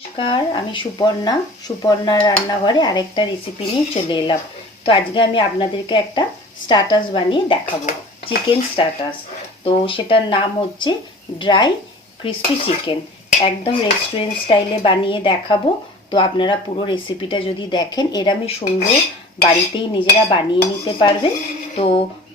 নমস্কার, আমি সুপর্ণার রান্নাঘরে আরেকটা রেসিপি নিয়ে চলে এলাম। তো আজকে আমি আপনাদেরকে একটা স্টার্টাস বানিয়ে দেখাবো, চিকেন স্টার্টাস। তো সেটার নাম হচ্ছে ড্রাই ক্রিস্পি চিকেন। একদম রেস্টুরেন্ট স্টাইলে বানিয়ে দেখাবো। তো আপনারা পুরো রেসিপিটা যদি দেখেন, এরমই সুন্দর বাড়িতেই নিজেরা বানিয়ে নিতে পারবেন। তো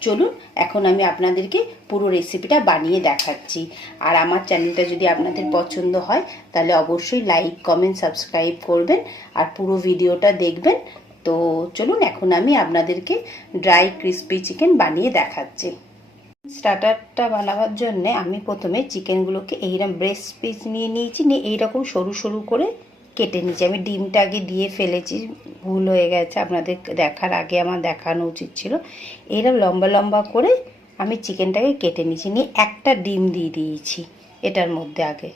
চলুন এখন আমি আপনাদেরকে পুরো রেসিপিটা বানিয়ে দেখাচ্ছি। আর আমার চ্যানেলটা যদি আপনাদের পছন্দ হয় তাহলে অবশ্যই লাইক, কমেন্ট, সাবস্ক্রাইব করবেন আর পুরো ভিডিওটা দেখবেন। তো চলুন এখন আমি আপনাদেরকে ড্রাই ক্রিস্পি চিকেন বানিয়ে দেখাচ্ছি। স্টার্টারটা বানাবার জন্যে আমি প্রথমে চিকেনগুলোকে এইরকম ব্রেস্ট পিস নিয়ে নিয়েছি, নিয়ে এইরকম সরু সরু করে কেটে নিয়েছি। আমি ডিমটা আগে দিয়ে ফেলেছি, ভুল হয়ে গেছে, আপনাদের দেখার আগে আমার দেখানো উচিত ছিল। এইরকম লম্বা লম্বা করে আমি চিকেনটাকে কেটে নিয়েছি, নিয়ে একটা ডিম দিয়ে দিয়েছি এটার মধ্যে আগে।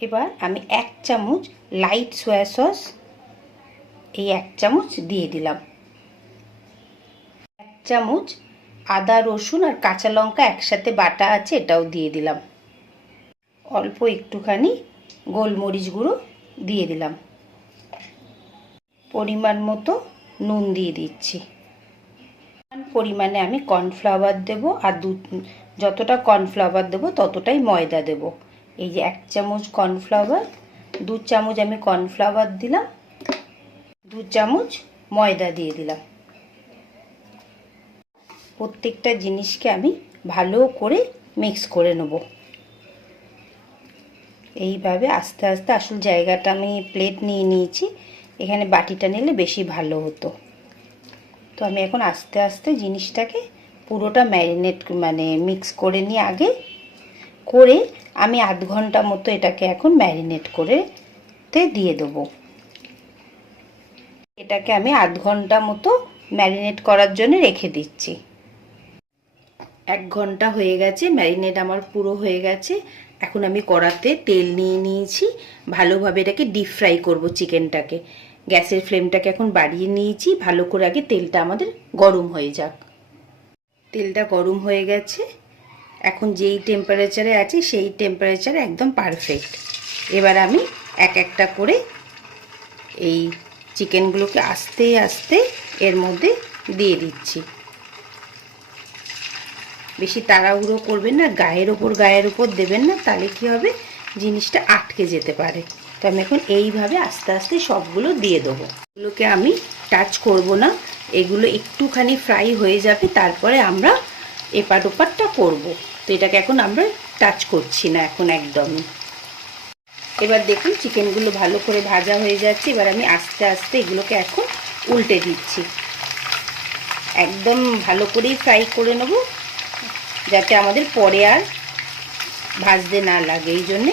এবার আমি 1 চামচ লাইট সয়া সস, এই 1 চামচ দিয়ে দিলাম। 1 চামচ আদা, রসুন আর কাঁচা লঙ্কা একসাথে বাটা আছে, এটাও দিয়ে দিলাম। অল্প একটুখানি গোলমরিচ গুঁড়ো দিয়ে দিলাম। পরিমাণ মতো নুন দিয়ে দিচ্ছি। পরিমাণে আমি কর্নফ্লাওয়ার দেবো, আর যতটা কর্নফ্লাওয়ার দেবো ততটাই ময়দা দেব। এই যে 1 চামচ কর্নফ্লাওয়ার, 2 চামচ আমি কর্নফ্লাওয়ার দিলাম, 2 চামচ ময়দা দিয়ে দিলাম। প্রত্যেকটা জিনিসকে আমি ভালো করে মিক্স করে নেব। এইভাবে আস্তে আস্তে, আসল জায়গাটা আমি প্লেট নিয়ে নিয়েছি, এখানে বাটিটা নিলে বেশি ভালো হতো। তো আমি এখন আস্তে আস্তে জিনিসটাকে পুরোটা ম্যারিনেট মিক্স করে নিয়ে আগে করে আমি আধ ঘন্টা মতো এটাকে এখন ম্যারিনেট করে দিয়ে দেবো। এটাকে আমি আধ ঘন্টা মতো ম্যারিনেট করার জন্য রেখে দিচ্ছি। 1 ঘন্টা হয়ে গেছে, ম্যারিনেট আমার পুরো হয়ে গেছে। এখন আমি কড়াতে তেল নিয়ে নিয়েছি, ভালোভাবে এটাকে ডিপ ফ্রাই করবো চিকেনটাকে। গ্যাসের ফ্লেমটাকে এখন বাড়িয়ে নিয়েছি, ভালো করে আগে তেলটা আমাদের গরম হয়ে যাক। তেলটা গরম হয়ে গেছে, এখন যেই টেম্পারেচারে আছে সেই টেম্পারেচারে একদম পারফেক্ট। এবার আমি এক একটা করে এই চিকেনগুলোকে আস্তে আস্তে এর মধ্যে দিয়ে দিচ্ছি। বেশি তাড়াহুড়ো করবেন না, গায়ের ওপর দেবেন না, তাহলে কি হবে, জিনিসটা আটকে যেতে পারে। তো আমি এখন এইভাবে আস্তে আস্তে সবগুলো দিয়ে দেবো। এগুলোকে আমি টাচ করব না, এগুলো একটুখানি ফ্রাই হয়ে যাবে, তারপরে আমরা এপাট ওপাটটা করব। তো এটাকে এখন আমরা টাচ করছি না এখন একদমই। এবার দেখুন চিকেনগুলো ভালো করে ভাজা হয়ে যাচ্ছে। এবার আমি আস্তে আস্তে এগুলোকে এখন উল্টে দিচ্ছি। একদম ভালো করেই ফ্রাই করে নেব, যাতে আমাদের পরে আর ভাজতে না লাগে। এই জন্যে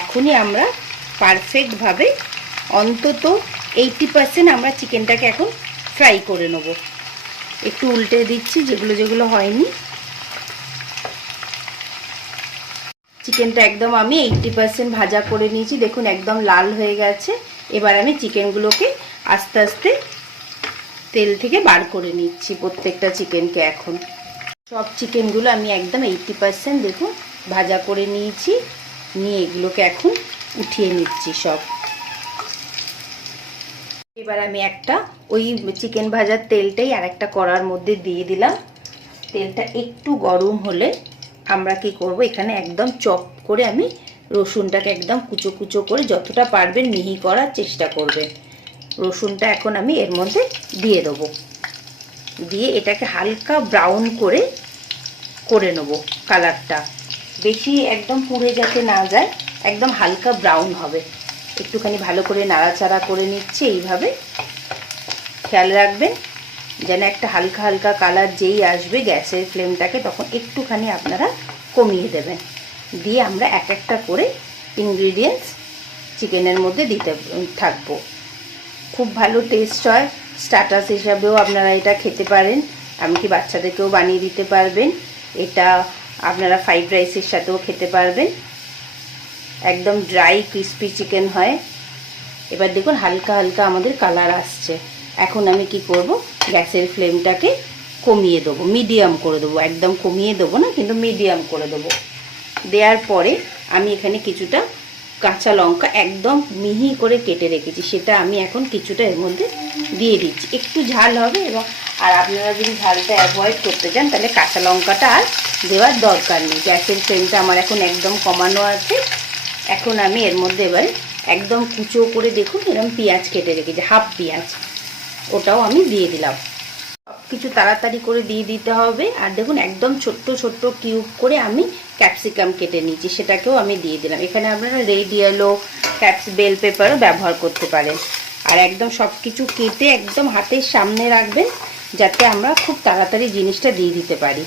এখনই আমরা পারফেক্টভাবে অন্তত 80% আমরা চিকেনটাকে এখন ফ্রাই করে নেব। একটু উল্টে দিচ্ছি যেগুলো যেগুলো হয়নি। চিকেনটা একদম আমি 80% ভাজা করে নিয়েছি, দেখুন একদম লাল হয়ে গেছে। এবার আমি চিকেনগুলোকে আস্তে আস্তে তেল থেকে বার করে নিচ্ছি, প্রত্যেকটা চিকেনকে। এখন সব চিকেনগুলো আমি একদম 80% দেখুন ভাজা করে নিয়েছি, নিয়ে এগুলোকে এখন উঠিয়ে নিচ্ছি সব। এবার আমি একটা ওই চিকেন ভাজার তেলটাই আর একটা কড়ার মধ্যে দিয়ে দিলাম। তেলটা একটু গরম হলে আমরা কি করব, এখানে একদম চপ করে আমি রসুনটাকে একদম কুচো কুচো করে, যতটা পারবেন মিহি করার চেষ্টা করবেন। রসুনটা এখন আমি এর মধ্যে দিয়ে দেবো, দিয়ে এটাকে হালকা ব্রাউন করে নেব। কালারটা বেশি একদম পুড়ে যাতে না যায়, একদম হালকা ব্রাউন হবে। একটুখানি ভালো করে নাড়াচাড়া করে নিচ্ছি। এইভাবে খেয়াল রাখবেন যেন একটা হালকা হালকা কালার যেই আসবে গ্যাসের ফ্লেমটাকে তখন একটুখানি আপনারা কমিয়ে দেবেন। দিয়ে আমরা এক একটা করে ইনগ্রিডিয়েন্টস চিকেনের মধ্যে দিতে থাকবো। খুব ভালো টেস্ট হয়, স্টার্টার্স হিসাবেও আপনারা এটা খেতে পারেন, এমনকি বাচ্চাদেরকেও বানিয়ে দিতে পারবেন। এটা আপনারা ফ্রাইড রাইসের সাথেও খেতে পারবেন। একদম ড্রাই ক্রিস্পি চিকেন হয়। এবার দেখুন হালকা হালকা আমাদের কালার আসছে। এখন আমি কি করব, গ্যাসের ফ্লেমটাকে কমিয়ে দেবো, মিডিয়াম করে দেবো। একদম কমিয়ে দেবো না, কিন্তু মিডিয়াম করে দেবো। দেওয়ার পরে আমি এখানে কিছুটা কাঁচা লঙ্কা একদম মিহি করে কেটে রেখেছি, সেটা আমি এখন কিছুটা এর মধ্যে দিয়ে দিচ্ছি। একটু ঝাল হবে এবং আর আপনারা যদি ঝালটা অ্যাভয়েড করতে চান তাহলে কাঁচা লঙ্কাটা আর দেওয়ার দরকার নেই। গ্যাসের ফ্লেমটা আমার এখন একদম কমানো আছে। এখন আমি এর মধ্যে এবারে একদম কুচো করে দেখুন এরকম পেঁয়াজ কেটে রেখেছি, হাফ পেঁয়াজ, ওটাও আমি দিয়ে দিলাম। সব কিছু তাড়াতাড়ি করে দিয়ে দিতে হবে। আর দেখুন একদম ছোট্ট ছোট্ট কিউব করে আমি ক্যাপসিকাম কেটে নিয়েছি, সেটাকেও আমি দিয়ে দিলাম। এখানে আপনারা রেড ইয়েলো বেল পেপারও ব্যবহার করতে পারেন। আর একদম সব কিছু কেটে একদম হাতের সামনে রাখবেন যাতে আমরা খুব তাড়াতাড়ি জিনিসটা দিয়ে দিতে পারি।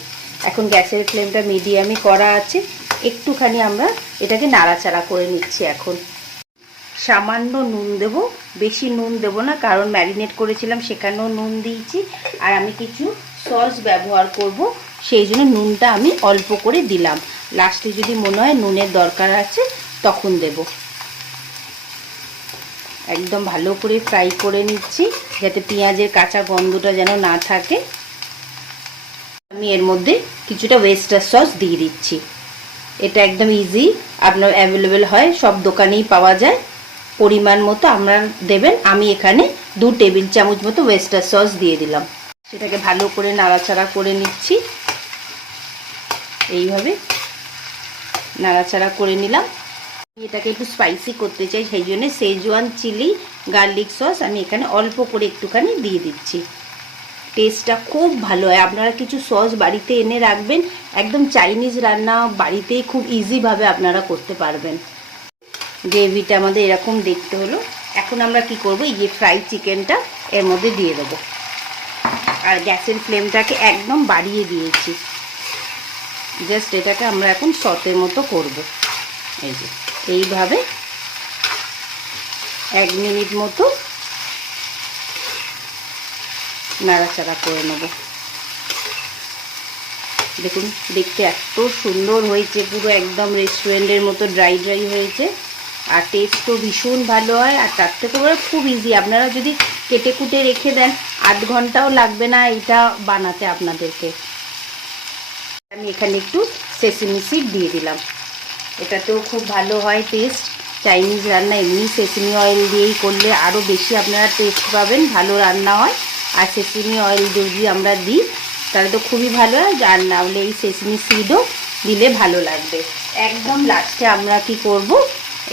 এখন গ্যাসের ফ্লেমটা মিডিয়ামই করা আছে, একটুখানি আমরা এটাকে নাড়াচাড়া করে নিচ্ছি। এখন সামান্য নুন দেব, বেশি নুন দেব না, কারণ ম্যারিনেট করেছিলাম সেখানেও নুন দিয়েছি। আর আমি কিছু সস ব্যবহার করব, সেই জন্য নুনটা আমি অল্প করে দিলাম। লাস্টে যদি মনে হয় নুনের দরকার আছে তখন দেব। একদম ভালো করে ফ্রাই করে নিচ্ছি যাতে পেঁয়াজের কাঁচা গন্ধটা যেন না থাকে। আমি এর মধ্যে কিছুটা ওয়েস্টার সস দিয়ে দিচ্ছি। এটা একদম ইজি, আপনার অ্যাভেলেবেল হয়, সব দোকানেই পাওয়া যায়। পরিমাণ মতো আপনারা দেবেন। আমি এখানে 2 টেবিল চামচ মতো ওয়েস্টার সস দিয়ে দিলাম। সেটাকে ভালো করে নাড়াচাড়া করে নিচ্ছি। এইভাবে নাড়াচাড়া করে নিলাম। এটাকে একটু স্পাইসি করতে চাই, সেই জন্য শেজওয়ান চিলি গার্লিক সস আমি এখানে অল্প করে একটুখানি দিয়ে দিচ্ছি। টেস্টটা খুব ভালো হয়। আপনারা কিছু সস বাড়িতে এনে রাখবেন, একদম চাইনিজ রান্না বাড়িতেই খুব ইজিভাবে আপনারা করতে পারবেন। গ্রেভিটা আমাদের এরকম দেখতে হলো। এখন আমরা কি করব, এই যে ফ্রাই চিকেনটা এর মধ্যে দিয়ে দেবো। আর গ্যাসের ফ্লেমটাকে একদম বাড়িয়ে দিয়েছি। জাস্ট এটাকে আমরা এখন সতের মতো করব। এই যে এইভাবে 1 মিনিট মতো নাড়াচাড়া করে নেব। দেখুন দেখতে এত সুন্দর হয়েছে, পুরো একদম রেস্টুরেন্টের মতো ড্রাই ড্রাই হয়েছে। আর টেস্টও ভীষণ ভালো হয়। আর তার থেকে বড় খুব ইজি, আপনারা যদি কেটে কুটে রেখে দেন 8 ঘন্টাও লাগবে না এটা বানাতে আপনাদেরকে। আমি এখানে একটু সেসমি সিড দিয়ে দিলাম, এটাতেও খুব ভালো হয় টেস্ট। চাইনিজ রান্না এমনি সেসমি অয়েল দিয়েই করলে আরও বেশি আপনারা টেস্ট পাবেন, ভালো রান্না হয়। আর সেসমি অয়েল যদি আমরা দিই তাহলে তো খুবই ভালো হয়। আর না হলে এই সেসমি সিডও দিলে ভালো লাগবে। একদম লাস্টে আমরা কি করব,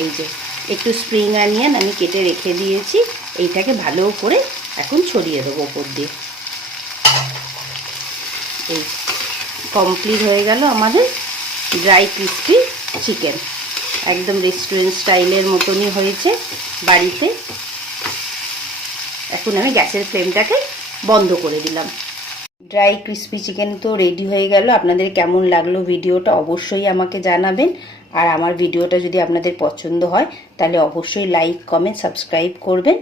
এই যে একটু স্প্রিং অনিয়ন আমি কেটে রেখে দিয়েছি, এইটাকে ভালো করে এখন ছড়িয়ে দেবো ওপর দিয়ে। এই কমপ্লিট হয়ে গেল আমাদের ড্রাই ক্রিস্পি চিকেন। একদম রেস্টুরেন্ট স্টাইলের মতনই হয়েছে বাড়িতে। এখন আমি গ্যাসের ফ্লেমটাকে বন্ধ করে দিলাম। ড্রাই ক্রিস্পি চিকেন তো রেডি হয়ে গেল। আপনাদের কেমন লাগলো ভিডিওটা অবশ্যই আমাকে জানাবেন। আর আমার ভিডিওটা যদি আপনাদের পছন্দ হয় তাহলে অবশ্যই লাইক কমেন্ট সাবস্ক্রাইব করবেন।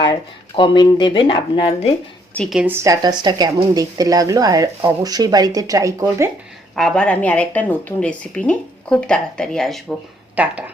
আর কমেন্ট দেবেন আপনাদের চিকেন স্ট্যাটাসটা কেমন দেখতে লাগলো। আর অবশ্যই বাড়িতে ট্রাই করবেন। আবার আমি আরেকটা নতুন রেসিপি নিয়ে খুব তাড়াতাড়ি আসবো। টাটা।